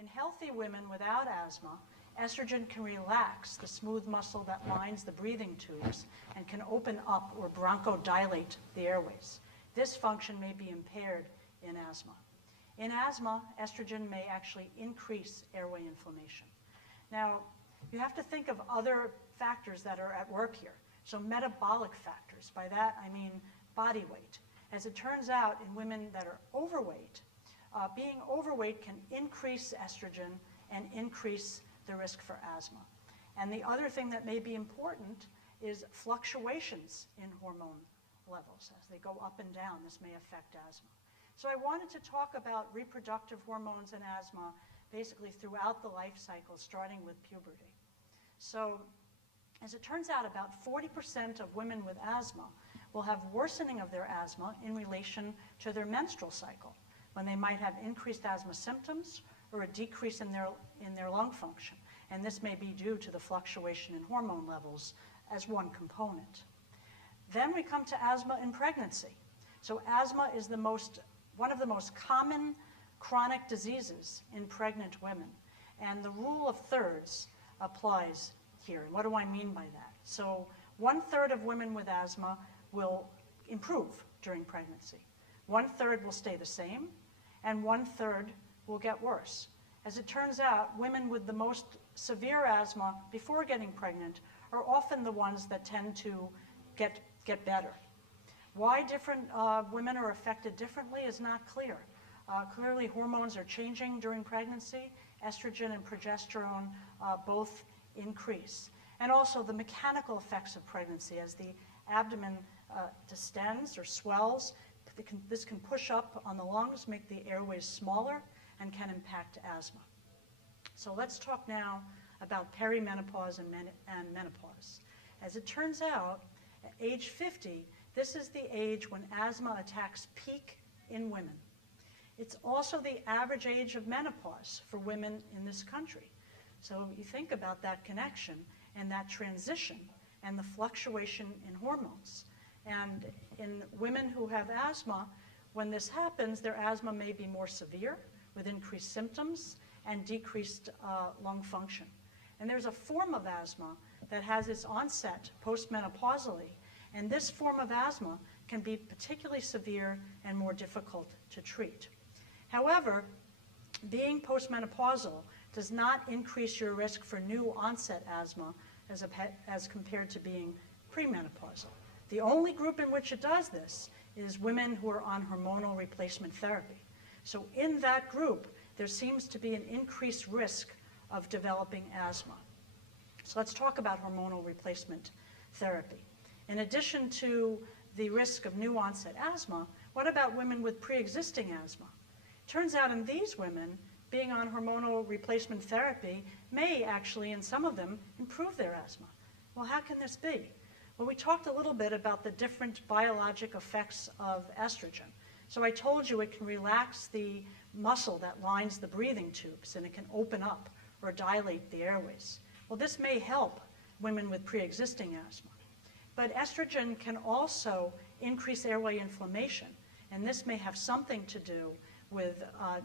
In healthy women without asthma, estrogen can relax the smooth muscle that lines the breathing tubes and can open up or bronchodilate the airways. This function may be impaired in asthma. In asthma, estrogen may actually increase airway inflammation. Now, you have to think of other factors that are at work here. So metabolic factors, by that I mean body weight. As it turns out, in women that are overweight, being overweight can increase estrogen and increase the risk for asthma. And the other thing that may be important is fluctuations in hormone levels. As they go up and down, this may affect asthma. So I wanted to talk about reproductive hormones and asthma basically throughout the life cycle, starting with puberty. So as it turns out, about 40% of women with asthma will have worsening of their asthma in relation to their menstrual cycle, when they might have increased asthma symptoms or a decrease in their lung function. And this may be due to the fluctuation in hormone levels as one component. Then we come to asthma in pregnancy. So asthma is one of the most common chronic diseases in pregnant women. And the rule of thirds applies here. And what do I mean by that? So 1/3 of women with asthma will improve during pregnancy. 1/3 will stay the same, and 1/3 will get worse. As it turns out, women with the most severe asthma before getting pregnant are often the ones that tend to get better. Why different women are affected differently is not clear. Clearly, hormones are changing during pregnancy. Estrogen and progesterone both increase. And also the mechanical effects of pregnancy. As the abdomen distends or swells, this can push up on the lungs, make the airways smaller, and can impact asthma. So let's talk now about perimenopause and menopause. As it turns out, at age 50, this is the age when asthma attacks peak in women. It's also the average age of menopause for women in this country. So you think about that connection and that transition and the fluctuation in hormones. And in women who have asthma, when this happens, their asthma may be more severe with increased symptoms and decreased lung function. And there's a form of asthma that has its onset postmenopausally, and this form of asthma can be particularly severe and more difficult to treat. However, being postmenopausal does not increase your risk for new onset asthma as compared to being premenopausal. The only group in which it does this is women who are on hormonal replacement therapy. So in that group, there seems to be an increased risk of developing asthma. So let's talk about hormonal replacement therapy. In addition to the risk of new onset asthma, what about women with pre-existing asthma? Turns out in these women, being on hormonal replacement therapy may actually, in some of them, improve their asthma. Well, how can this be? Well, we talked a little bit about the different biologic effects of estrogen. So I told you it can relax the muscle that lines the breathing tubes, and it can open up or dilate the airways. Well, this may help women with pre-existing asthma. But estrogen can also increase airway inflammation, and this may have something to do with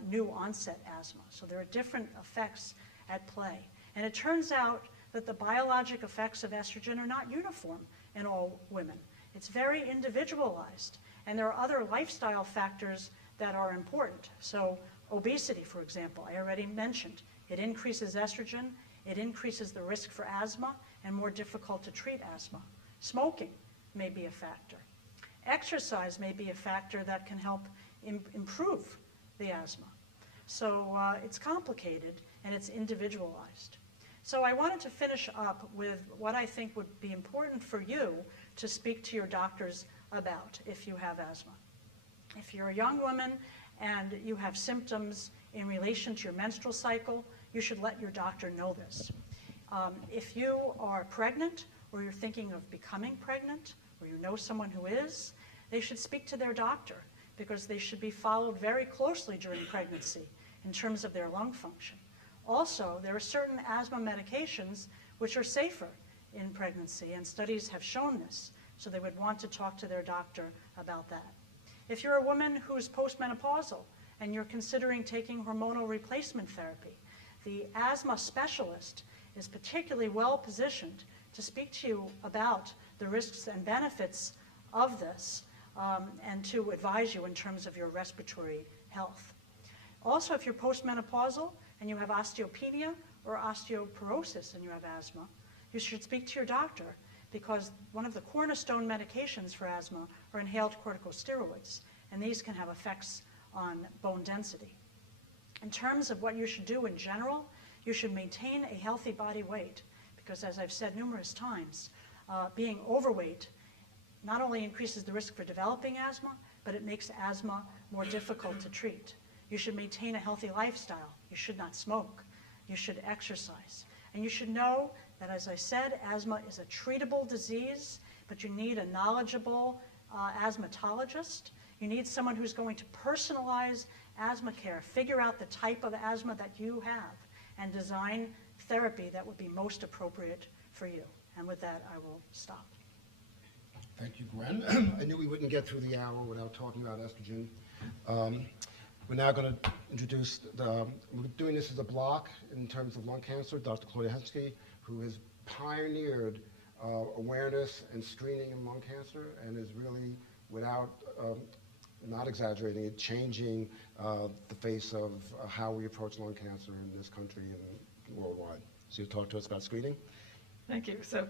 new onset asthma. So there are different effects at play. And it turns out that the biologic effects of estrogen are not uniform in all women. It's very individualized. And there are other lifestyle factors that are important. So obesity, for example, I already mentioned. It increases estrogen, it increases the risk for asthma and more difficult to treat asthma. Smoking may be a factor. Exercise may be a factor that can help improve the asthma. So it's complicated and it's individualized. So I wanted to finish up with what I think would be important for you to speak to your doctors about if you have asthma. If you're a young woman and you have symptoms in relation to your menstrual cycle, you should let your doctor know this. If you are pregnant or you're thinking of becoming pregnant or you know someone who is, they should speak to their doctor because they should be followed very closely during pregnancy in terms of their lung function. Also, there are certain asthma medications which are safer in pregnancy, and studies have shown this, so they would want to talk to their doctor about that. If you're a woman who's postmenopausal and you're considering taking hormonal replacement therapy, The asthma specialist is particularly well positioned to speak to you about the risks and benefits of this and to advise you in terms of your respiratory health. Also, if you're postmenopausal and you have osteopenia or osteoporosis and you have asthma, you should speak to your doctor, because one of the cornerstone medications for asthma are inhaled corticosteroids, and these can have effects on bone density. In terms of what you should do in general, you should maintain a healthy body weight, because as I've said numerous times, being overweight not only increases the risk for developing asthma, but it makes asthma more difficult to treat. You should maintain a healthy lifestyle. You should not smoke. You should exercise. And you should know that, as I said, asthma is a treatable disease, but you need a knowledgeable asthmatologist. You need someone who's going to personalize asthma care, figure out the type of asthma that you have, and design therapy that would be most appropriate for you. And with that, I will stop. Thank you, Gwen. I knew we wouldn't get through the hour without talking about estrogen. We're now going to introduce, we're doing this as a block in terms of lung cancer, Dr. Claudia Hensky, who has pioneered awareness and screening in lung cancer and is really, without, not exaggerating it, changing the face of how we approach lung cancer in this country and worldwide. So you'll talk to us about screening? Thank you. So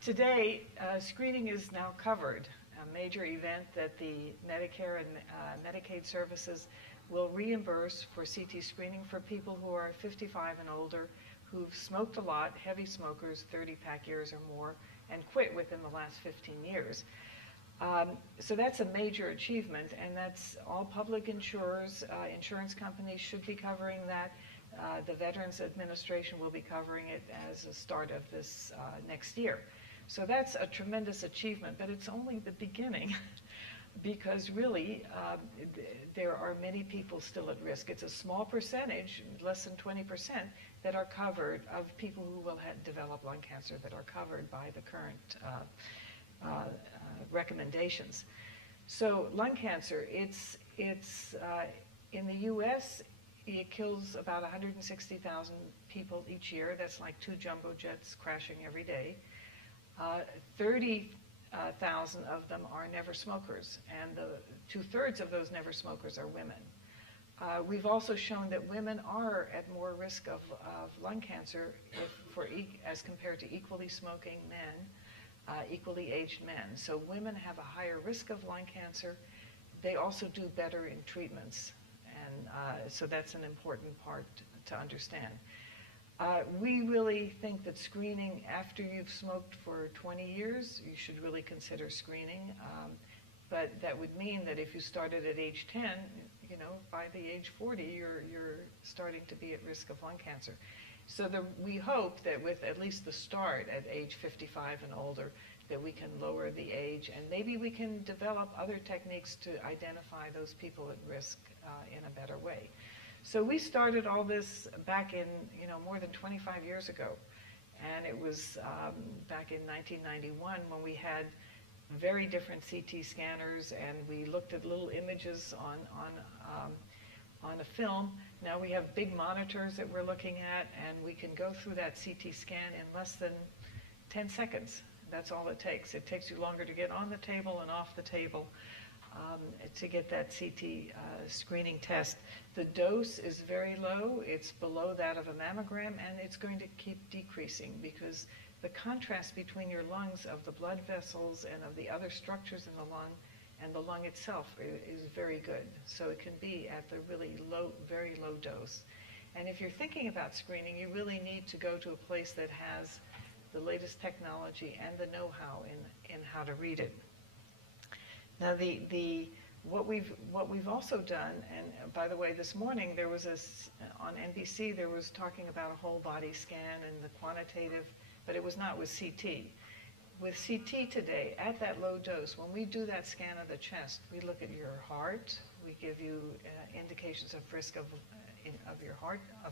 today, screening is now covered, a major event that the Medicare and Medicaid services will reimburse for CT screening for people who are 55 and older, who've smoked a lot, heavy smokers, 30-pack years or more, and quit within the last 15 years. So that's a major achievement, and that's all public insurers, insurance companies should be covering that. The Veterans Administration will be covering it as a start of this next year. So that's a tremendous achievement, but it's only the beginning because really there are many people still at risk. It's a small percentage, less than 20%, that are covered of people who will develop lung cancer that are covered by the current recommendations. So lung cancer, it's in the U.S., it kills about 160,000 people each year. That's like 2 jumbo jets crashing every day. 30,000 of them are never smokers, and the 2/3 of those never smokers are women. We've also shown that women are at more risk of lung cancer as compared to equally smoking men, equally aged men. So women have a higher risk of lung cancer. They also do better in treatments, and so that's an important part to understand. We really think that screening after you've smoked for 20 years, you should really consider screening. But that would mean that if you started at age 10, you know, by the age 40, you're starting to be at risk of lung cancer. So we hope that with at least the start at age 55 and older, that we can lower the age, and maybe we can develop other techniques to identify those people at risk in a better way. So we started all this back in, more than 25 years ago. And it was back in 1991 when we had very different CT scanners, and we looked at little images on a film. Now we have big monitors that we're looking at, and we can go through that CT scan in less than 10 seconds. That's all it takes. It takes you longer to get on the table and off the table to get that CT screening test. The dose is very low. It's below that of a mammogram, and it's going to keep decreasing because the contrast between your lungs of the blood vessels and of the other structures in the lung and the lung itself is very good. So it can be at the really low, very low dose. And if you're thinking about screening, you really need to go to a place that has the latest technology and the know-how in how to read it. Now, what we've also done, and by the way, this morning there was on NBC there was talking about a whole body scan and the quantitative, but it was not with CT. With CT today, at that low dose, when we do that scan of the chest, we look at your heart. We give you indications of risk of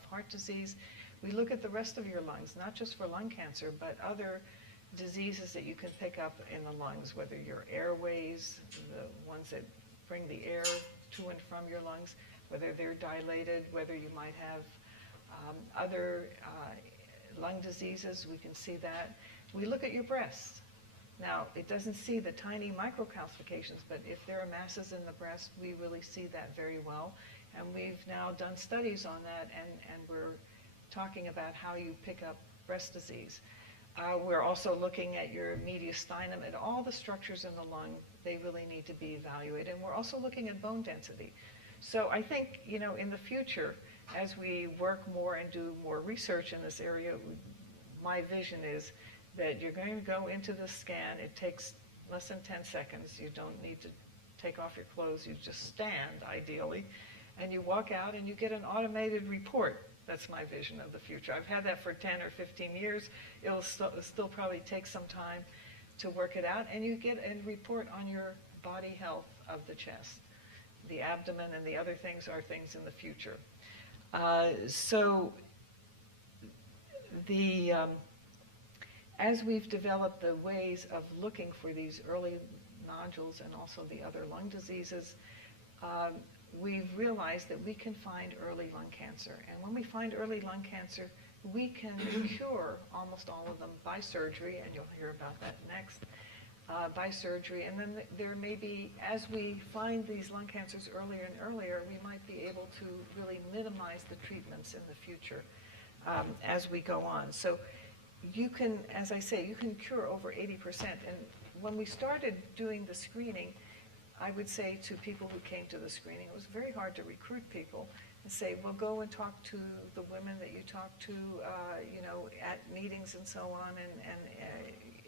heart disease. We look at the rest of your lungs, not just for lung cancer, but other diseases that you can pick up in the lungs, whether your airways, the ones that bring the air to and from your lungs, whether they're dilated, whether you might have other lung diseases, we can see that. We look at your breasts. Now, it doesn't see the tiny microcalcifications, but if there are masses in the breast, we really see that very well. And we've now done studies on that, and we're talking about how you pick up breast disease. We're also looking at your mediastinum and all the structures in the lung. They really need to be evaluated. And we're also looking at bone density. So I think, you know, in the future, as we work more and do more research in this area, my vision is that you're going to go into the scan. It takes less than 10 seconds. You don't need to take off your clothes. You just stand, ideally, and you walk out and you get an automated report. That's my vision of the future. I've had that for 10 or 15 years. It'll still probably take some time to work it out, and you get a report on your body health of the chest. The abdomen and the other things are things in the future. As we've developed the ways of looking for these early nodules and also the other lung diseases, we've realized that we can find early lung cancer. And when we find early lung cancer, we can cure almost all of them by surgery, and you'll hear about that next, by surgery. And then there may be, as we find these lung cancers earlier and earlier, we might be able to really minimize the treatments in the future as we go on. So you can, as I say, you can cure over 80%. And when we started doing the screening, I would say to people who came to the screening, it was very hard to recruit people and say, well, go and talk to the women that you talk to, you know, at meetings and so on, and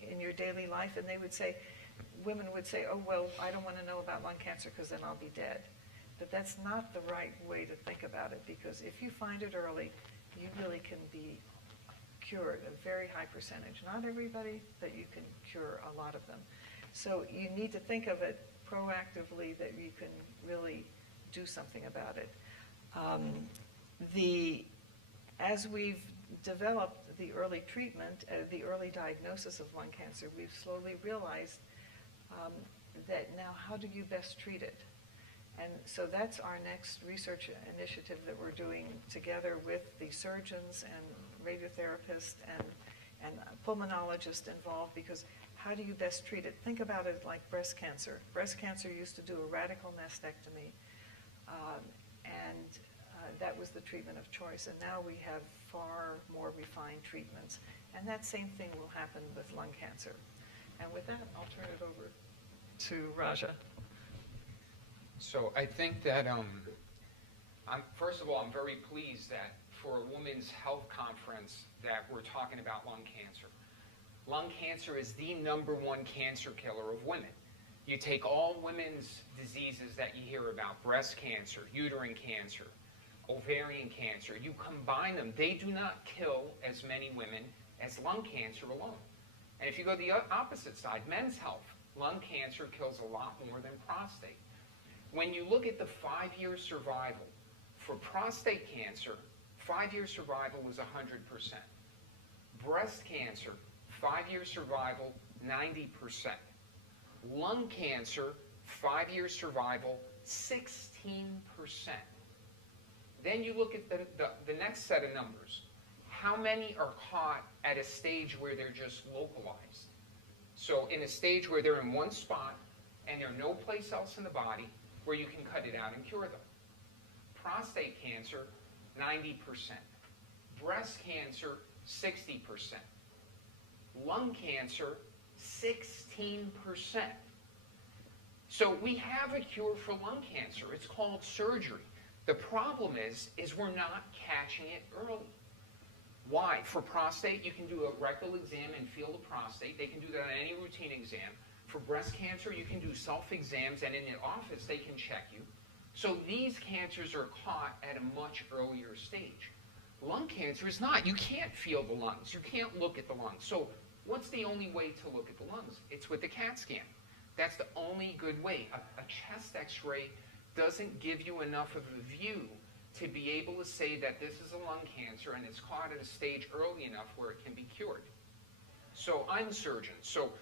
in your daily life. And they would say, women would say, oh, well, I don't want to know about lung cancer because then I'll be dead. But that's not the right way to think about it, because if you find it early, you really can be cured, a very high percentage. Not everybody, but you can cure a lot of them. So you need to think of it proactively, that you can really do something about it. As we've developed the early treatment, the early diagnosis of lung cancer, we've slowly realized that now how do you best treat it? And so that's our next research initiative that we're doing together with the surgeons and radiotherapists and pulmonologists involved, because how do you best treat it? Think about it like breast cancer. Breast cancer used to do a radical mastectomy, and that was the treatment of choice. And now we have far more refined treatments. And that same thing will happen with lung cancer. And with that, I'll turn it over to Raja. So I think that, first of all, I'm very pleased that for a women's health conference that we're talking about lung cancer. Lung cancer is the #1 cancer killer of women. You take all women's diseases that you hear about, breast cancer, uterine cancer, ovarian cancer, you combine them, they do not kill as many women as lung cancer alone. And if you go the opposite side, men's health, lung cancer kills a lot more than prostate. When you look at the 5-year survival for prostate cancer, 5-year survival is 100%. Breast cancer, 5-year survival, 90%. Lung cancer, 5-year survival, 16%. Then you look at the next set of numbers. How many are caught at a stage where they're just localized? So in a stage where they're in one spot and they're no place else in the body where you can cut it out and cure them. Prostate cancer, 90%. Breast cancer, 60%. Lung cancer, 16%. So we have a cure for lung cancer. It's called surgery. The problem is we're not catching it early. Why? For prostate, you can do a rectal exam and feel the prostate. They can do that on any routine exam. For breast cancer, you can do self-exams, and in the office, they can check you. So these cancers are caught at a much earlier stage. Lung cancer is not. You can't feel the lungs. You can't look at the lungs. So what's the only way to look at the lungs? It's with the CAT scan. That's the only good way. A chest x-ray doesn't give you enough of a view to be able to say that this is a lung cancer and it's caught at a stage early enough where it can be cured. So I'm a surgeon. So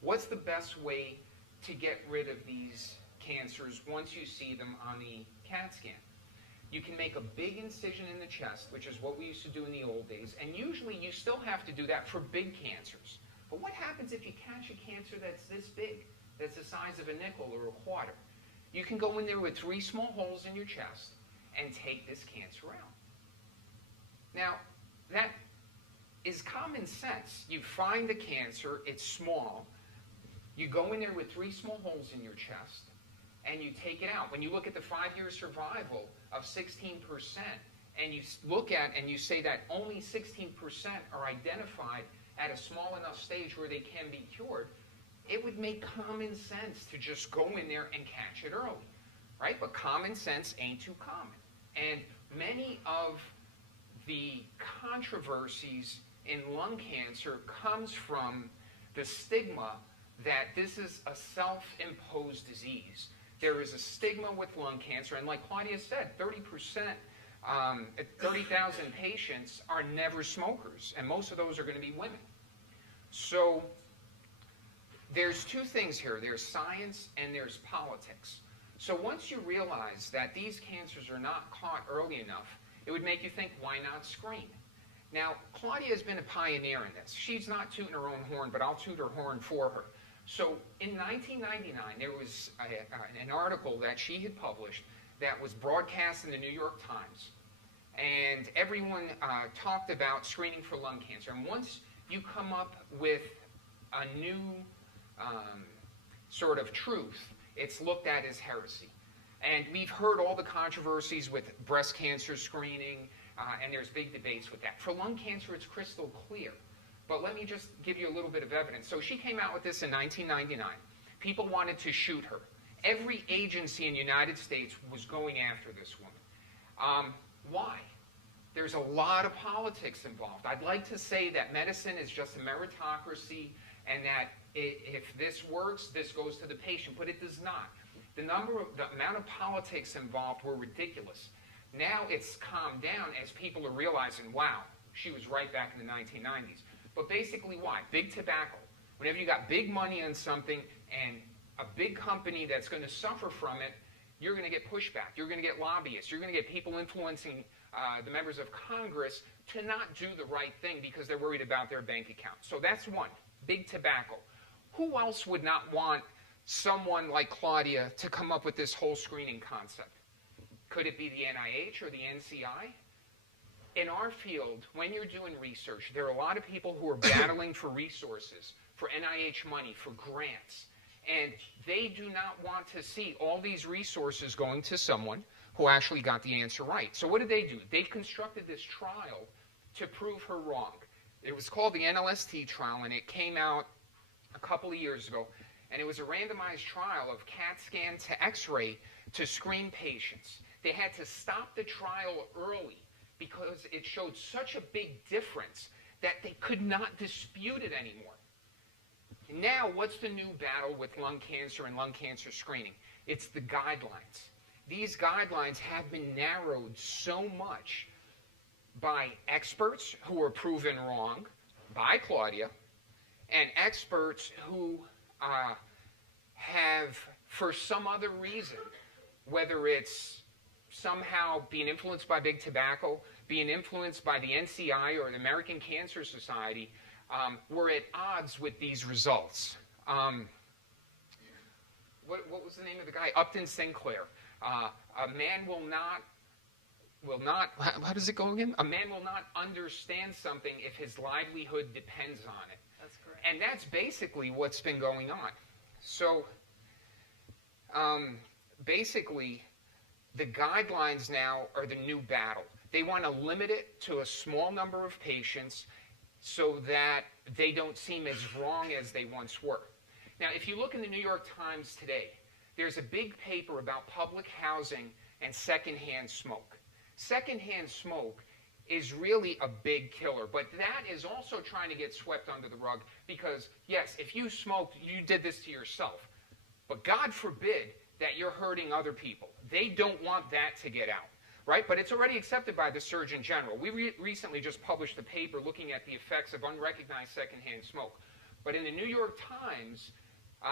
what's the best way to get rid of these cancers once you see them on the CAT scan? You can make a big incision in the chest, which is what we used to do in the old days, and usually you still have to do that for big cancers. But what happens if you catch a cancer that's this big, that's the size of a nickel or a quarter? You can go in there with 3 small holes in your chest and take this cancer out. Now, that is common sense. You find the cancer, it's small, you go in there with 3 small holes in your chest, and you take it out. When you look at the 5-year survival of 16%, and you look at and you say that only 16% are identified at a small enough stage where they can be cured, it would make common sense to just go in there and catch it early, right? But common sense ain't too common. And many of the controversies in lung cancer comes from the stigma that this is a self-imposed disease. There is a stigma with lung cancer, and like Claudia said, 30%, 30,000 patients are never smokers, and most of those are going to be women. So there's 2 things here. There's science and there's politics. So once you realize that these cancers are not caught early enough, it would make you think, why not screen? Now, Claudia has been a pioneer in this. She's not tooting her own horn, but I'll toot her horn for her. So in 1999, there was an article that she had published that was broadcast in the New York Times. And everyone talked about screening for lung cancer. And once you come up with a new sort of truth, it's looked at as heresy. And we've heard all the controversies with breast cancer screening, and there's big debates with that. For lung cancer, it's crystal clear. But let me just give you a little bit of evidence. So she came out with this in 1999. People wanted to shoot her. Every agency in the United States was going after this woman. Why? There's a lot of politics involved. I'd like to say that medicine is just a meritocracy and that if this works, this goes to the patient, but it does not. The amount of politics involved were ridiculous. Now it's calmed down as people are realizing, wow, she was right back in the 1990s. But basically why? Big tobacco. Whenever you got big money on something and a big company that's going to suffer from it, you're going to get pushback. You're going to get lobbyists. You're going to get people influencing the members of Congress to not do the right thing because they're worried about their bank account. So that's one, big tobacco. Who else would not want someone like Claudia to come up with this whole screening concept? Could it be the NIH or the NCI? In our field, when you're doing research, there are a lot of people who are battling for resources, for NIH money, for grants. And they do not want to see all these resources going to someone who actually got the answer right. So what did they do? They constructed this trial to prove her wrong. It was called the NLST trial, and it came out a couple of years ago. And it was a randomized trial of CAT scan to X-ray to screen patients. They had to stop the trial early because it showed such a big difference that they could not dispute it anymore. Now, what's the new battle with lung cancer and lung cancer screening? It's the guidelines. These guidelines have been narrowed so much by experts who are proven wrong, by Claudia, and experts who have, for some other reason, whether it's somehow being influenced by big tobacco, being influenced by the NCI or the American Cancer Society, we're at odds with these results. What was the name of the guy? Upton Sinclair. A man will not, how does it go again? A man will not understand something if his livelihood depends on it. That's correct. And that's basically what's been going on. So, basically, the guidelines now are the new battle. They want to limit it to a small number of patients so that they don't seem as wrong as they once were. Now, if you look in the New York Times today, there's a big paper about public housing and secondhand smoke. Secondhand smoke is really a big killer, but that is also trying to get swept under the rug because, yes, if you smoked, you did this to yourself. But God forbid that you're hurting other people. They don't want that to get out, right? But it's already accepted by the Surgeon General. We recently just published a paper looking at the effects of unrecognized secondhand smoke. But in the New York Times,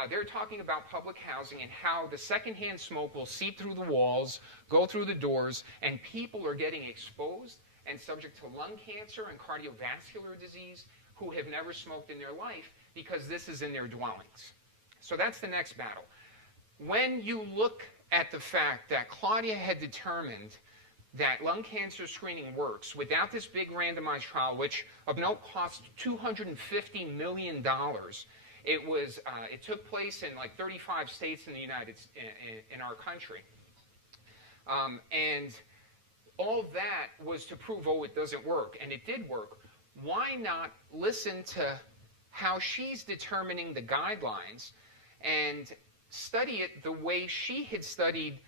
They're talking about public housing and how the secondhand smoke will seep through the walls, go through the doors, and people are getting exposed and subject to lung cancer and cardiovascular disease who have never smoked in their life because this is in their dwellings. So that's the next battle. When you look at the fact that Claudia had determined that lung cancer screening works without this big randomized trial, which of note cost $250 million, it took place in like 35 states in the in our country. And all that was to prove, oh, it doesn't work, and it did work. Why not listen to how she's determining the guidelines and study it the way she had studied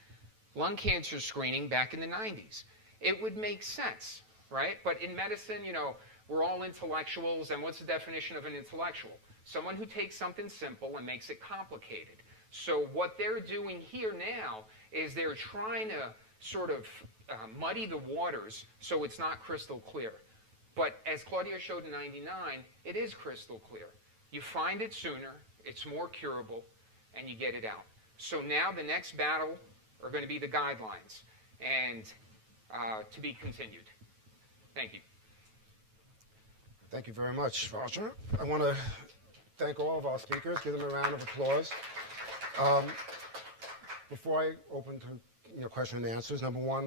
lung cancer screening back in the 90s? It would make sense, right? But in medicine, you know, we're all intellectuals, and what's the definition of an intellectual? Someone who takes something simple and makes it complicated. So what they're doing here now is they're trying to sort of muddy the waters so it's not crystal clear. But as Claudia showed in 99, it is crystal clear. You find it sooner, it's more curable, and you get it out. So now the next battle are going to be the guidelines, and to be continued. Thank you. Thank you very much, Roger. I want to thank all of our speakers. Give them a round of applause. Before I open to question and answers, number one,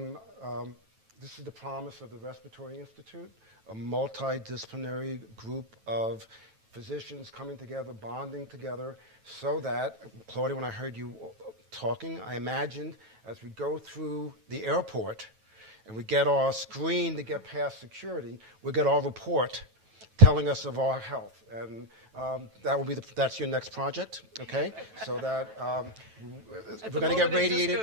this is the promise of the Respiratory Institute, a multidisciplinary group of physicians coming together, bonding together, so that, Claudia, when I heard you talking, I imagined as we go through the airport and we get our screen to get past security, we get our report telling us of our health. And that will be that's your next project, okay? So that if we're going to get radiated,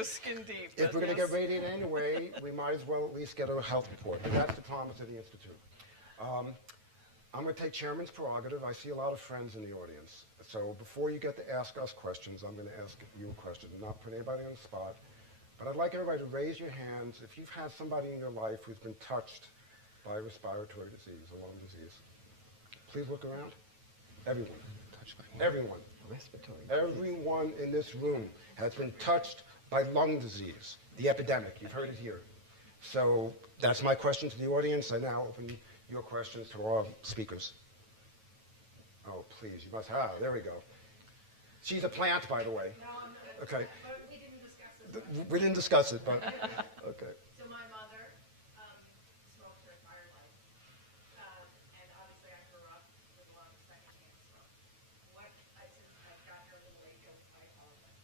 if we're going to get radiated anyway, we might as well at least get a health report. And that's the promise of the Institute. I'm going to take chairman's prerogative. I see a lot of friends in the audience. So before you get to ask us questions, I'm going to ask you a question. I'm not putting anybody on the spot. But I'd like everybody to raise your hands if you've had somebody in your life who's been touched by respiratory disease or lung disease. Please look around. Everyone. Everyone. Everyone in this room has been touched by lung disease, the epidemic. You've heard it here. So that's my question to the audience. I now open your questions to our speakers. Oh, please, you must have. There we go. She's a plant, by the way. No, I'm not. Okay. But we didn't discuss this. We didn't discuss it, but okay. So my mother smoked her entire life. And obviously I grew up with a lot of secondhand smoke. Since I've got her a little age, I apologize.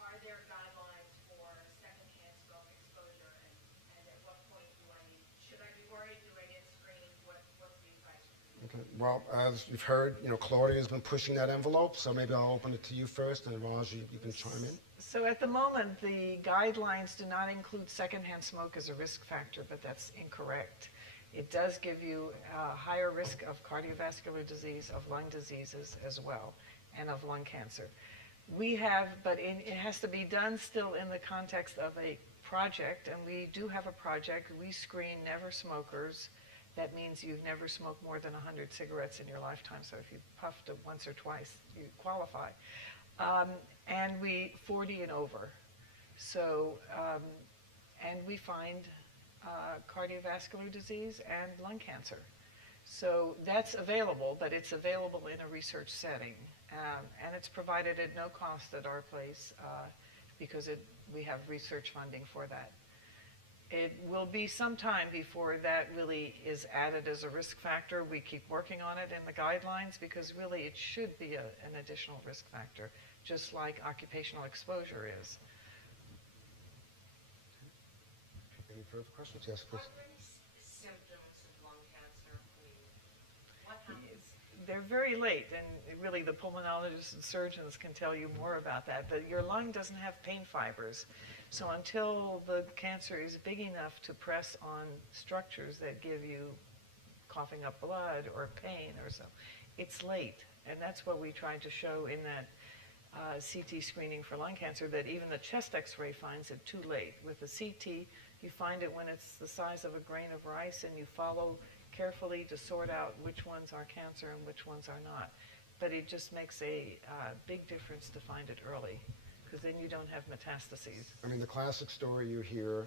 Are there guidelines for secondhand smoke exposure? And at what point should I be worried? Do I get screened? What's the advice? Okay. Well, as you've heard, Claudia has been pushing that envelope, so maybe I'll open it to you first, and Raj, you can chime in. So at the moment, the guidelines do not include secondhand smoke as a risk factor, but that's incorrect. It does give you a higher risk of cardiovascular disease, of lung diseases as well, and of lung cancer. We have, but it has to be done still in the context of a project, and we do have a project. We screen never smokers. That means you've never smoked more than 100 cigarettes in your lifetime. So if you puffed it once or twice, you qualify. And we 40 and over. So, and we find cardiovascular disease and lung cancer. So that's available, but it's available in a research setting. And it's provided at no cost at our place because we have research funding for that. It will be some time before that really is added as a risk factor. We keep working on it in the guidelines because really it should be an additional risk factor, just like occupational exposure is. Any further questions? Yes, please. What are symptoms of lung cancer? What happens? They're very late, and really the pulmonologists and surgeons can tell you more about that, but your lung doesn't have pain fibers. So until the cancer is big enough to press on structures that give you coughing up blood or pain or so, it's late. And that's what we tried to show in that CT screening for lung cancer, that even the chest x-ray finds it too late. With the CT, you find it when it's the size of a grain of rice, and you follow carefully to sort out which ones are cancer and which ones are not. but it just makes a big difference to find it early, because then you don't have metastases. I mean, the classic story you hear,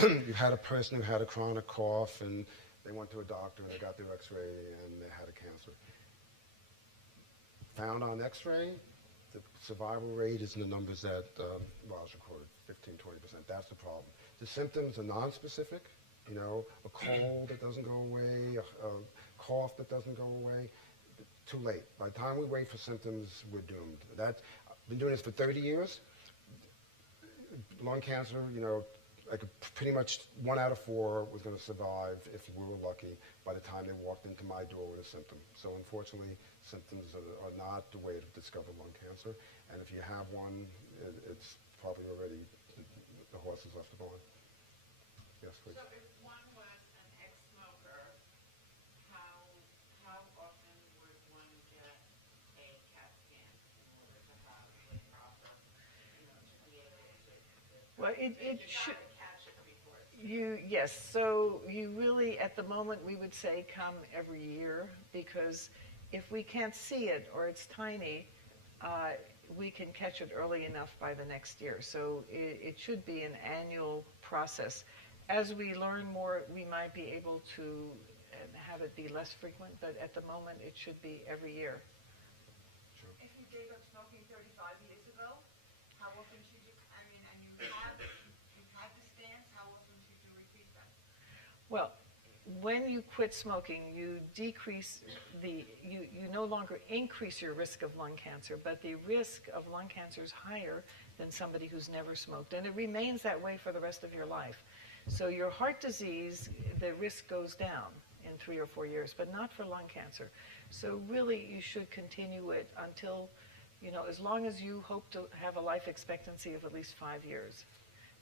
you had a person who had a chronic cough and they went to a doctor and they got their x-ray and they had a cancer. Found on x-ray, the survival rate is in the numbers that Raj recorded, 15, 20%. That's the problem. The symptoms are non-specific, you know, a cold that doesn't go away, a cough that doesn't go away. Too late. By the time we wait for symptoms, we're doomed. I've been doing this for 30 years. Lung cancer, you know, like pretty much 1 out of 4 was going to survive if we were lucky by the time they walked into my door with a symptom. So unfortunately, symptoms are not the way to discover lung cancer. And if you have one, it's probably already, the horse has left the barn. Yes, please. So if one was an ex-smoker, how often would one get a CAT scan in order to have a proper, you know, to be able to? Well, it You should. gotta catch it before it's. Yes, so you really, at the moment, we would say come every year, because if we can't see it or it's tiny, we can catch it early enough by the next year. So it should be an annual process. As we learn more, we might be able to have it be less frequent, but at the moment, it should be every year. If you gave up smoking 35 years ago, how often should you, I mean, and you've had the scans, how often should you repeat them? Well, when you quit smoking, you decrease you no longer increase your risk of lung cancer, but the risk of lung cancer is higher than somebody who's never smoked, and it remains that way for the rest of your life. So your heart disease, the risk goes down in 3 or 4 years, but not for lung cancer. So really, you should continue it until, you know, as long as you hope to have a life expectancy of at least 5 years.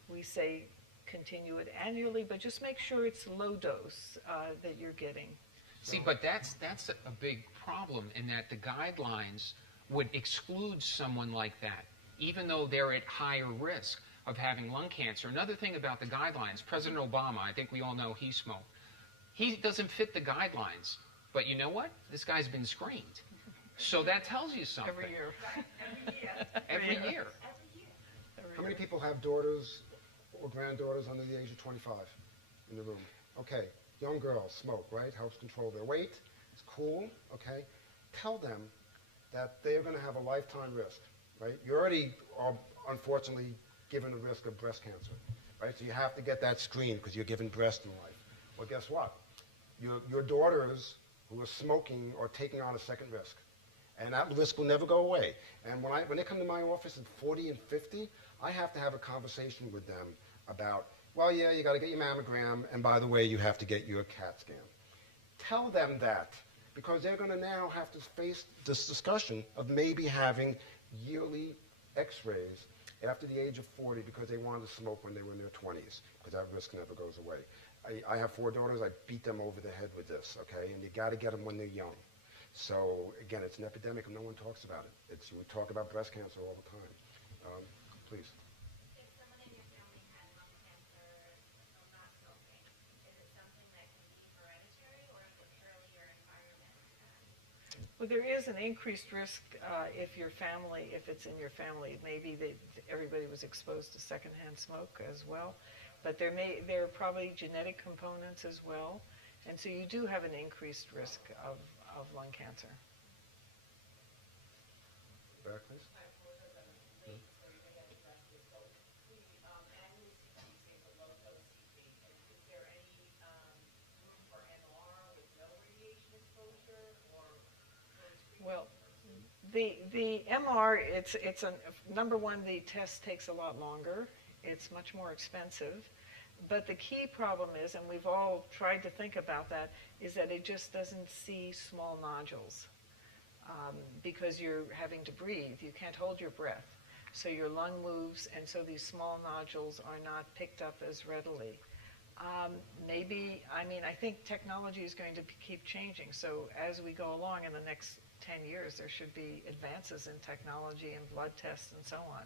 We say continue it annually, but just make sure it's low dose that you're getting. See, but that's a big problem in that the guidelines would exclude someone like that, even though they're at higher risk of having lung cancer. Another thing about the guidelines, President Obama, I think we all know he smoked. He doesn't fit the guidelines, but you know what? This guy's been screened. So that tells you something. Every year. Every year. How many people have daughters or granddaughters under the age of 25 in the room? Okay, young girls smoke, right? Helps control their weight. It's cool, okay? Tell them that they're going to have a lifetime risk, right? You already are, unfortunately, given the risk of breast cancer, right? So you have to get that screened because you're given breast in life. Well, guess what? Your daughters who are smoking are taking on a second risk. And that risk will never go away. And when they come to my office at 40 and 50, I have to have a conversation with them about, well, yeah, you got to get your mammogram, and by the way, you have to get your CAT scan. Tell them that, because they're going to now have to face this discussion of maybe having yearly x-rays after the age of 40 because they wanted to smoke when they were in their 20s, because that risk never goes away. I have 4 daughters. I beat them over the head with this, okay? And you got to get them when they're young. So again, it's an epidemic and no one talks about it. We talk about breast cancer all the time. Please. If someone in your family had lung cancer from not smoking, is it something that can be hereditary, or is it purely your environment? Well, there is an increased risk if it's in your family. Maybe everybody was exposed to secondhand smoke as well, but there are probably genetic components as well, and so you do have an increased risk of lung cancer. Back, please. Well, the MR, it's number one, the test takes a lot longer. It's much more expensive. But the key problem is, and we've all tried to think about that, is that it just doesn't see small nodules because you're having to breathe. You can't hold your breath. So your lung moves, and so these small nodules are not picked up as readily. I think technology is going to keep changing. So as we go along in the next 10 years, there should be advances in technology and blood tests and so on.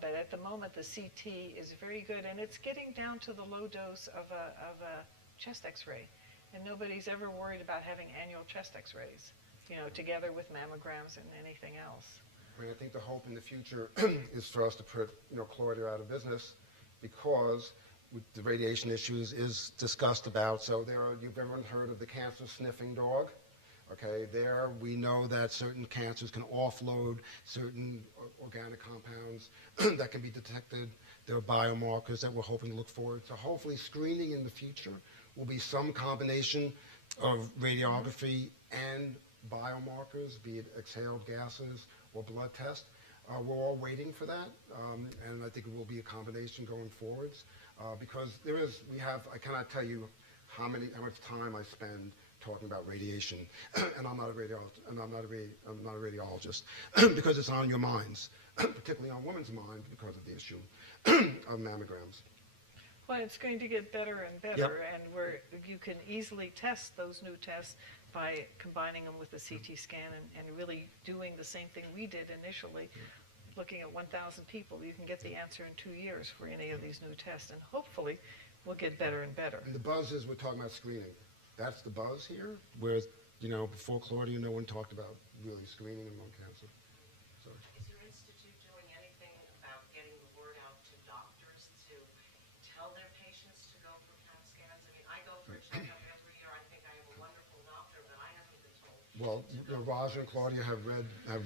But at the moment, the CT is very good, and it's getting down to the low dose of a chest X-ray. And nobody's ever worried about having annual chest X-rays. together with mammograms and anything else. I mean, I think the hope in the future is for us to put, Claudia out of business because with the radiation issues is discussed about. So you've everyone heard of the cancer sniffing dog? Okay, there we know that certain cancers can offload certain organic compounds that can be detected. There are biomarkers that we're hoping to look forward. So hopefully screening in the future will be some combination of radiography and biomarkers, be it exhaled gases or blood test. We're all waiting for that, and I think it will be a combination going forwards because I cannot tell you how much time I spend talking about radiation, and I'm not a radiologist, because it's on your minds, particularly on women's minds because of the issue of mammograms. Well, it's going to get better and better, and you can easily test those new tests by combining them with the CT scan and really doing the same thing we did initially, looking at 1,000 people. You can get the answer in 2 years for any of these new tests, and hopefully we'll get better and better. And the buzz is we're talking about screening. That's the buzz here, whereas, before Claudia, no one talked about really screening in lung cancer. So. Is your institute doing anything about getting the word out to doctors to tell their patients to go for CAT scans? I mean, I go for a checkup every year. I think I have a wonderful doctor, but I haven't been told. Well, Raja and Claudia have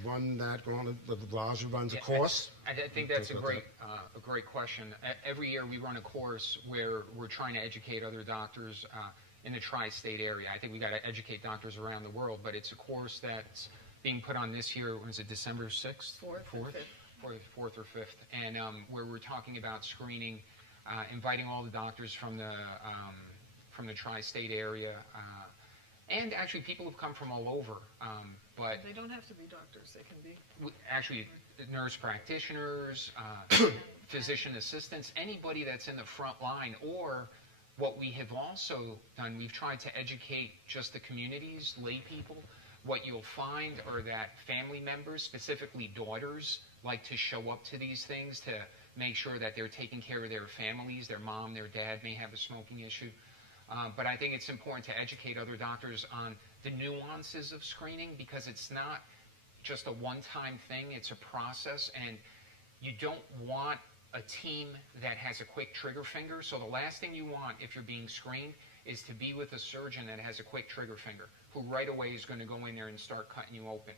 run that. Raja runs a course. I think that's a great question. Every year we run a course where we're trying to educate other doctors in the tri-state area. I think we got to educate doctors around the world, but it's a course that's being put on this year. Was it December 6th? 4th or 5th, and where we're talking about screening, inviting all the doctors from the tri-state area, and actually people who've come from all over. But They don't have to be doctors. They can be. actually, nurse practitioners, physician assistants, anybody that's in the front line. Or what we have also done, we've tried to educate just the communities, lay people. What you'll find are that family members, specifically daughters, like to show up to these things to make sure that they're taking care of their families. Their mom, their dad may have a smoking issue. But I think it's important to educate other doctors on the nuances of screening, because it's not just a one-time thing. It's a process, and you don't want a team that has a quick trigger finger. So the last thing you want if you're being screened is to be with a surgeon that has a quick trigger finger, who right away is going to go in there and start cutting you open.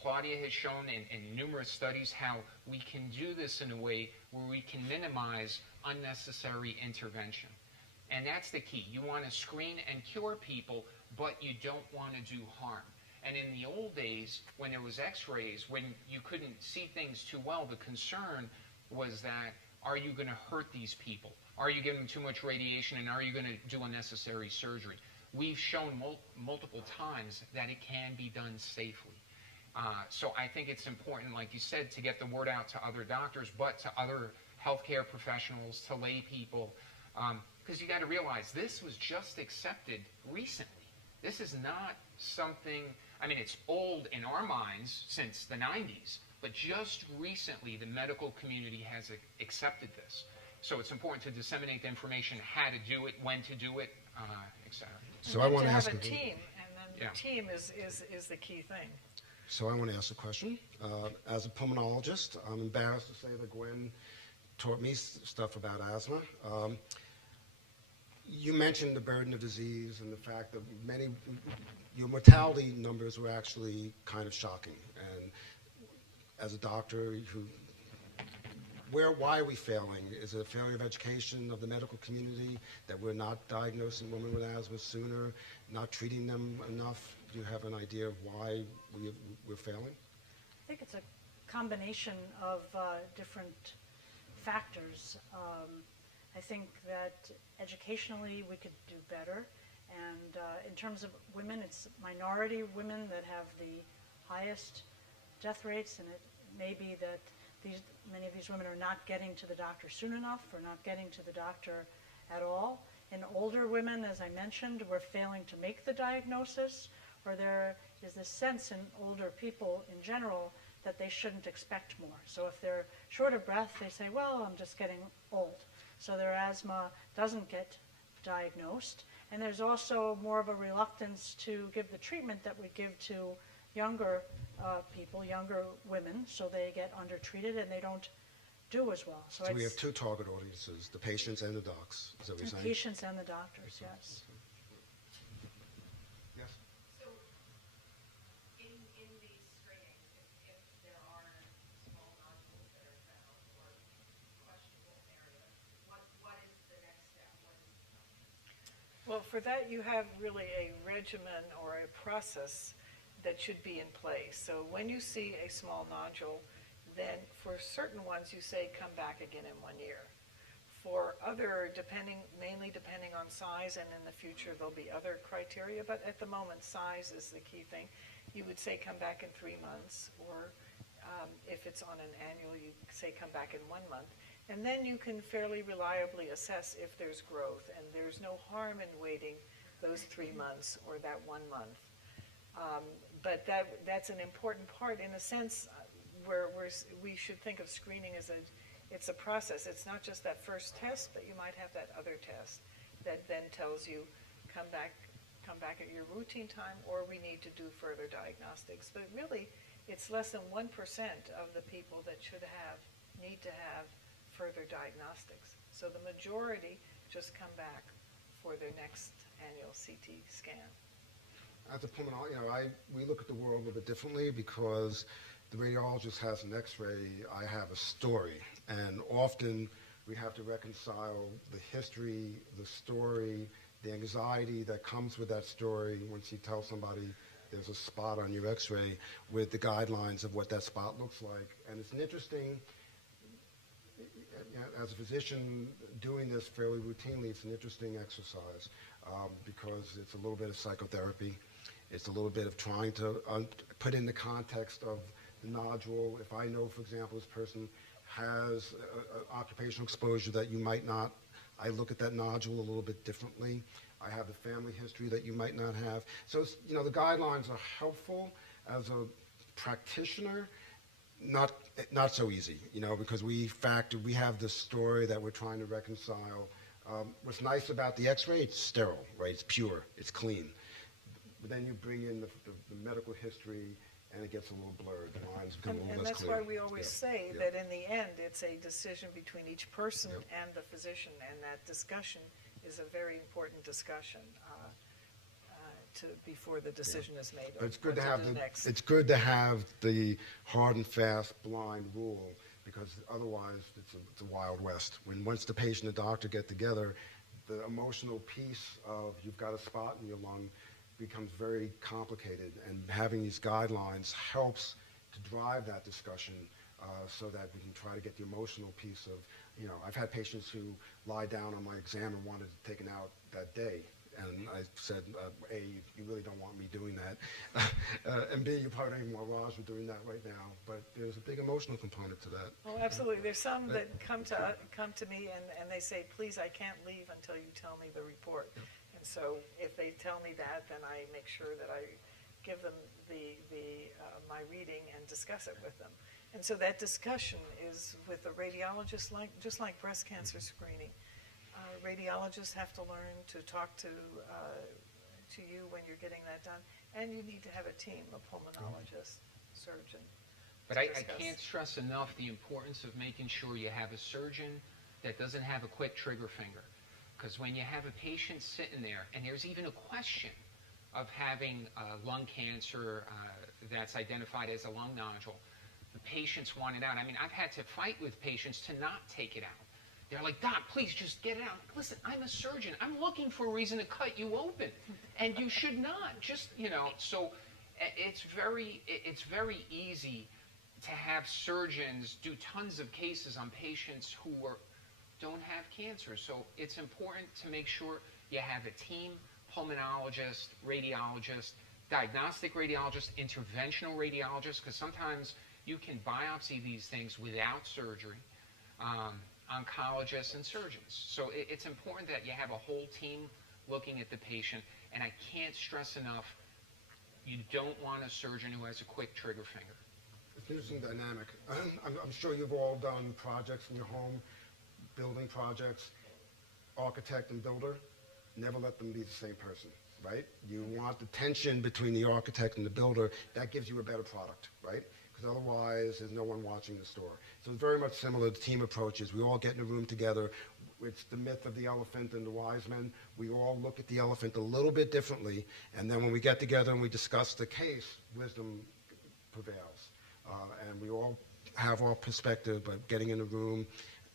Claudia has shown in numerous studies how we can do this in a way where we can minimize unnecessary intervention. And that's the key. You want to screen and cure people, but you don't want to do harm. And in the old days, when there was x-rays, when you couldn't see things too well, the concern was that, are you going to hurt these people? Are you giving too much radiation, and are you going to do unnecessary surgery? We've shown multiple times that it can be done safely. So I think it's important, like you said, to get the word out to other doctors, but to other healthcare professionals, to lay people, because you got to realize this was just accepted recently. This is not something, I mean, it's old in our minds since the 90s, but just recently the medical community has accepted this. So it's important to disseminate the information, how to do it, when to do it, etc. So I want to ask have a team, and then the team is the key thing. So I want to ask a question. As a pulmonologist, I'm embarrassed to say that Gwen taught me stuff about asthma. You mentioned the burden of disease and the fact that your mortality numbers were actually kind of shocking. And as a doctor, why are we failing? Is it a failure of education of the medical community that we're not diagnosing women with asthma sooner, not treating them enough? Do you have an idea of why we're failing? I think it's a combination of different factors. I think that educationally we could do better. And in terms of women, it's minority women that have the highest death rates, and it may be that many of these women are not getting to the doctor soon enough, or not getting to the doctor at all. In older women, as I mentioned, we're failing to make the diagnosis, or there is this sense in older people in general that they shouldn't expect more. So if they're short of breath, they say, well, I'm just getting old. So their asthma doesn't get diagnosed. And there's also more of a reluctance to give the treatment that we give to younger people, younger women, so they get undertreated and they don't do as well. So we have two target audiences, the patients and the docs, is that what you're the saying? patients and the doctors, yes. Yes. So, in these screenings, if there are small nodules that are found or questionable areas, what is the next step? What is Well, for that, you have really a regimen or a process that should be in place. So when you see a small nodule, then for certain ones, you say, come back again in 1 year. For other, mainly depending on size, and in the future there'll be other criteria, but at the moment, size is the key thing. You would say, come back in 3 months, or if it's on an annual, you say, come back in 1 month. And then you can fairly reliably assess if there's growth, and there's no harm in waiting those 3 months or that 1 month. But that's an important part, in a sense, where we should think of screening as it's a process. It's not just that first test, but you might have that other test that then tells you, come back at your routine time, or we need to do further diagnostics. But really, it's less than 1% of the people that need to have further diagnostics. So the majority just come back for their next annual CT scan. As a pulmonologist, we look at the world a little bit differently because the radiologist has an x-ray, I have a story. And often we have to reconcile the history, the story, the anxiety that comes with that story once you tell somebody there's a spot on your x-ray with the guidelines of what that spot looks like. And it's an interesting, as a physician doing this fairly routinely, it's an interesting exercise because it's a little bit of psychotherapy. It's a little bit of trying to put in the context of the nodule. If I know, for example, this person has occupational exposure that you might not, I look at that nodule a little bit differently. I have the family history that you might not have. So, the guidelines are helpful as a practitioner, not so easy, because we have this story that we're trying to reconcile. What's nice about the x-ray, it's sterile, right? It's pure, it's clean. But then you bring in the medical history, and it gets a little blurred. The lines become a little less clear. And that's why we always say that in the end, it's a decision between each person and the physician, and that discussion is a very important discussion before the decision is made. But it's good to what have do next. it's good to have the hard and fast blind rule, because otherwise it's a wild west. Once the patient and the doctor get together, the emotional piece of you've got a spot in your lung becomes very complicated, and having these guidelines helps to drive that discussion so that we can try to get the emotional piece of, I've had patients who lie down on my exam and wanted it taken out that day. And I said, A, you really don't want me doing that. And B, you probably don't even want Raj doing that right now. But there's a big emotional component to that. Oh, absolutely. There's some that come to me and they say, please, I can't leave until you tell me the report. And so if they tell me that, then I make sure that I give them my reading and discuss it with them. And so that discussion is with the radiologist, just like breast cancer screening. Radiologists have to learn to talk to you when you're getting that done, and you need to have a team, a pulmonologist, surgeon. But I can't stress enough the importance of making sure you have a surgeon that doesn't have a quick trigger finger. Because when you have a patient sitting there, and there's even a question of having lung cancer that's identified as a lung nodule, the patients want it out. I mean, I've had to fight with patients to not take it out. They're like, Doc, please just get it out. Listen, I'm a surgeon. I'm looking for a reason to cut you open. And you should not. Just, so it's very easy to have surgeons do tons of cases on patients who don't have cancer. So it's important to make sure you have a team, pulmonologist, radiologist, diagnostic radiologist, interventional radiologist, because sometimes you can biopsy these things without surgery. Oncologists and surgeons. So it's important that you have a whole team looking at the patient, and I can't stress enough, you don't want a surgeon who has a quick trigger finger. It's an interesting dynamic. I'm sure you've all done projects in your home, building projects, architect and builder. never let them be the same person, right? You want the tension between the architect and the builder. That gives you a better product, right? Because otherwise, there's no one watching the store. So it's very much similar to team approaches. We all get in a room together. It's the myth of the elephant and the wise men. We all look at the elephant a little bit differently, and then when we get together and we discuss the case, wisdom prevails. And we all have our perspective, but getting in a room,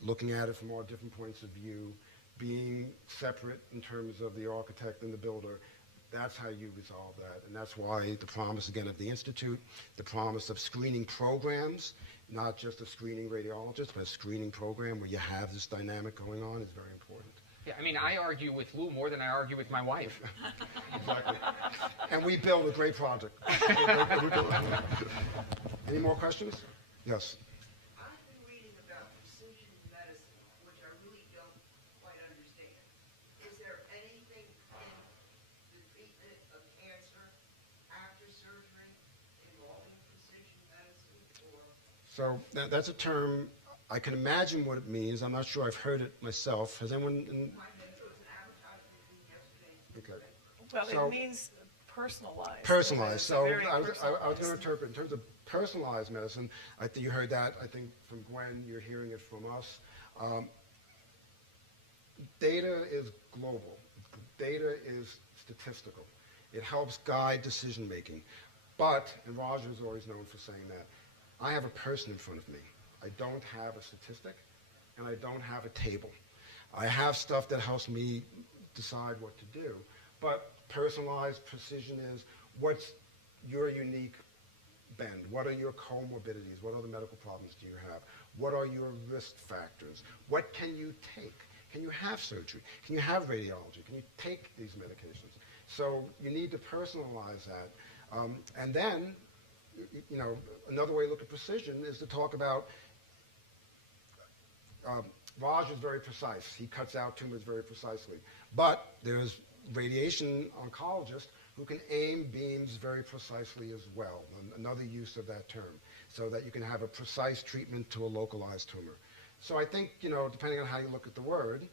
looking at it from all different points of view, being separate in terms of the architect and the builder, that's how you resolve that. And that's why the promise, again, of the Institute, the promise of screening programs, not just a screening radiologist, but a screening program where you have this dynamic going on is very important. Yeah, I mean, I argue with Lou more than I argue with my wife. Exactly. And we build a great project. Any more questions? Yes. I've been reading about precision medicine, which I really don't quite understand. Is there anything in the treatment of cancer after surgery involving precision medicine, or? So that's a term, I can imagine what it means. I'm not sure I've heard it myself. Has anyone? There was an advertisement yesterday. Okay. Well, So- it means personalized. Personalized. It's So very I was going to personalized. interpret in terms of personalized medicine. I think you heard that. I think from Gwen, you're hearing it from us. Data is global. Data is statistical. It helps guide decision making. But, and Roger is always known for saying that, I have a person in front of me. I don't have a statistic, and I don't have a table. I have stuff that helps me decide what to do, but personalized precision is what's your unique bend? What are your comorbidities? What other medical problems do you have? What are your risk factors? What can you take? Can you have surgery? Can you have radiology? Can you take these medications? So you need to personalize that. And then, you know, another way to look at precision is to talk about, Raj is very precise. He cuts out tumors very precisely. But there's radiation oncologists who can aim beams very precisely as well, another use of that term, so that you can have a precise treatment to a localized tumor. So I think, you know, depending on how you look at the word,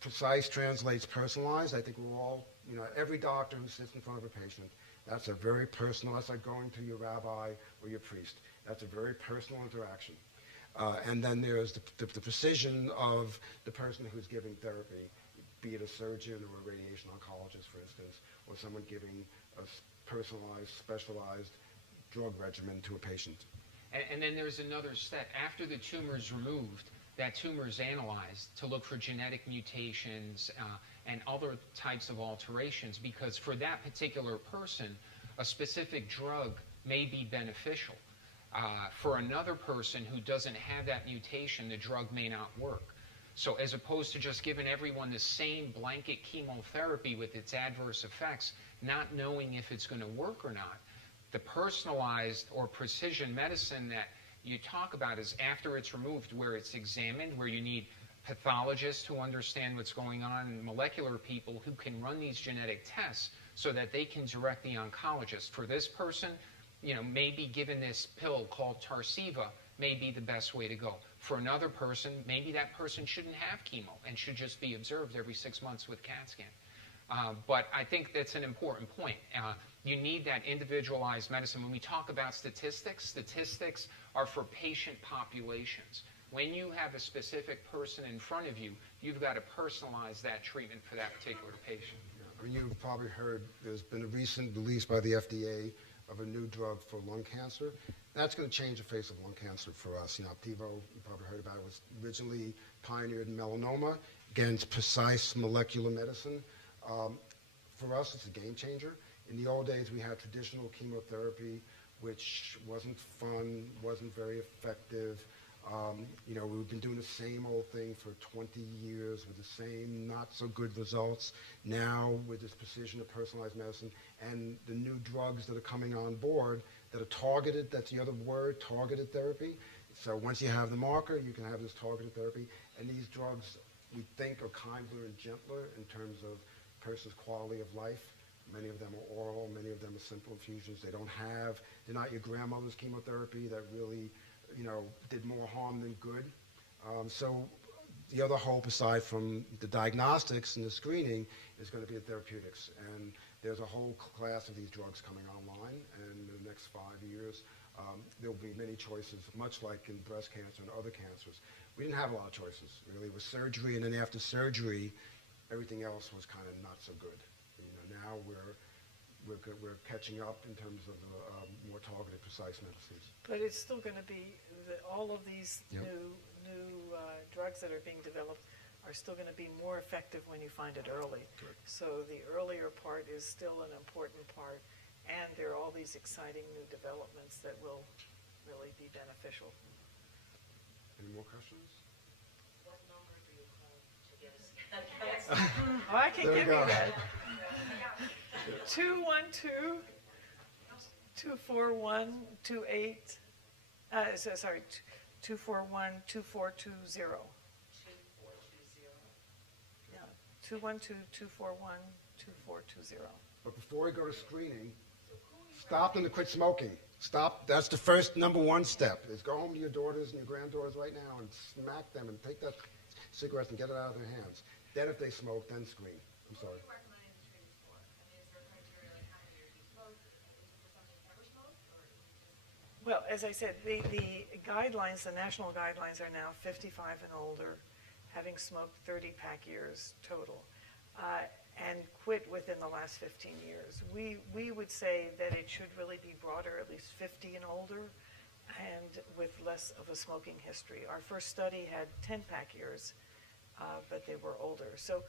precise translates personalized. I think we're all, you know, every doctor who sits in front of a patient, that's a very personal, that's like going to your rabbi or your priest. That's a very personal interaction. And then there's the precision of the person who's giving therapy, be it a surgeon or a radiation oncologist, for instance, or someone giving a personalized, specialized drug regimen to a patient. And then there's another step. After the tumor is removed, that tumor is analyzed to look for genetic mutations and other types of alterations, because for that particular person, a specific drug may be beneficial. For another person who doesn't have that mutation, the drug may not work. So as opposed to just giving everyone the same blanket chemotherapy with its adverse effects, not knowing if it's going to work or not, the personalized or precision medicine that you talk about is after it's removed, where it's examined, where you need pathologists who understand what's going on, and molecular people who can run these genetic tests so that they can direct the oncologist. For this person, you know, maybe given this pill called Tarceva may be the best way to go. For another person, maybe that person shouldn't have chemo and should just be observed every 6 months with CAT scan. But I think that's an important point. You need that individualized medicine. When we talk about statistics, statistics are for patient populations. When you have a specific person in front of you, you've got to personalize that treatment for that particular patient. I mean, you've probably heard there's been a recent release by the FDA of a new drug for lung cancer. That's going to change the face of lung cancer for us. You know, Opdivo, you probably heard about it, was originally pioneered in melanoma. Again, it's precise molecular medicine. For us, it's a game changer. In the old days, we had traditional chemotherapy, which wasn't fun, wasn't very effective. You know, we've been doing the same old thing for 20 years with the same not so good results. Now, with this precision of personalized medicine and the new drugs that are coming on board that are targeted, that's the other word, targeted therapy. So once you have the marker, you can have this targeted therapy. And these drugs, we think, are kinder and gentler in terms of person's quality of life. Many of them are oral, many of them are simple infusions. They're not your grandmother's chemotherapy that really, you know, did more harm than good. So, the other hope, aside from the diagnostics and the screening, is going to be the therapeutics. And there's a whole class of these drugs coming online, and in the next 5 years, there will be many choices, much like in breast cancer and other cancers. We didn't have a lot of choices, really. It was surgery, and then after surgery, everything else was kind of not so good. Now we're catching up in terms of more targeted, precise medicines. But it's still going to be, all of these Yep. new drugs that are being developed are still going to be more effective when you find it early. Correct. So the earlier part is still an important part, and there are all these exciting new developments that will really be beneficial. Any more questions? What number do you call to get a scan? Oh, I can There we give you go. that. 212 241 28. Sorry, 241 2420. 2420. Yeah, 212 241 2420. But before we go to screening, stop them to quit smoking. Stop. That's the first number one step, is go home to your daughters and your granddaughters right now and smack them and take that cigarette and get it out of their hands. Then if they smoke, then screen. I'm sorry. What are you recommending the screening for? I mean, is there a criteria like how many years you smoked? Is it for somebody who's never smoked, or is it just? Well, as I said, the guidelines, the national guidelines are now 55 and older, having smoked 30-pack years total, and quit within the last 15 years. We would say that it should really be broader, at least 50 and older, and with less of a smoking history. Our first study had 10-pack years, but they were older. So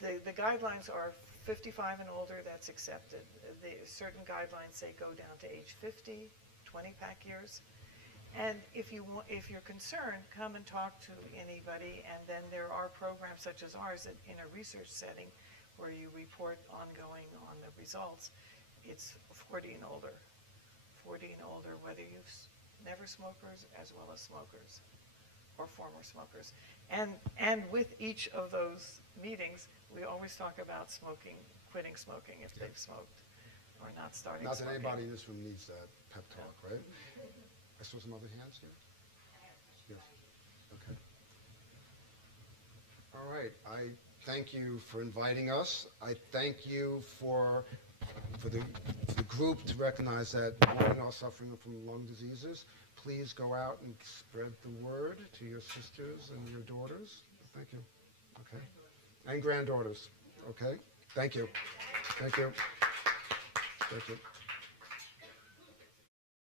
the guidelines are 55 and older, that's accepted. Certain guidelines say go down to age 50, 20-pack years. And if you're concerned, come and talk to anybody, and then there are programs such as ours in a research setting where you report ongoing on the results. It's 40 and older, whether you've never smokers as well as smokers or former smokers. And with each of those meetings, we always talk about quitting smoking if they've smoked or not starting Not that smoking. anybody in this room needs that pep talk, right? I saw some other hands here. Yes. Okay. All right. I thank you for inviting us. I thank you for the group to recognize that women are suffering from lung diseases. Please go out and spread the word to your sisters and your daughters. Thank you. Okay. And granddaughters. Okay. Thank you. Thank you. Thank you.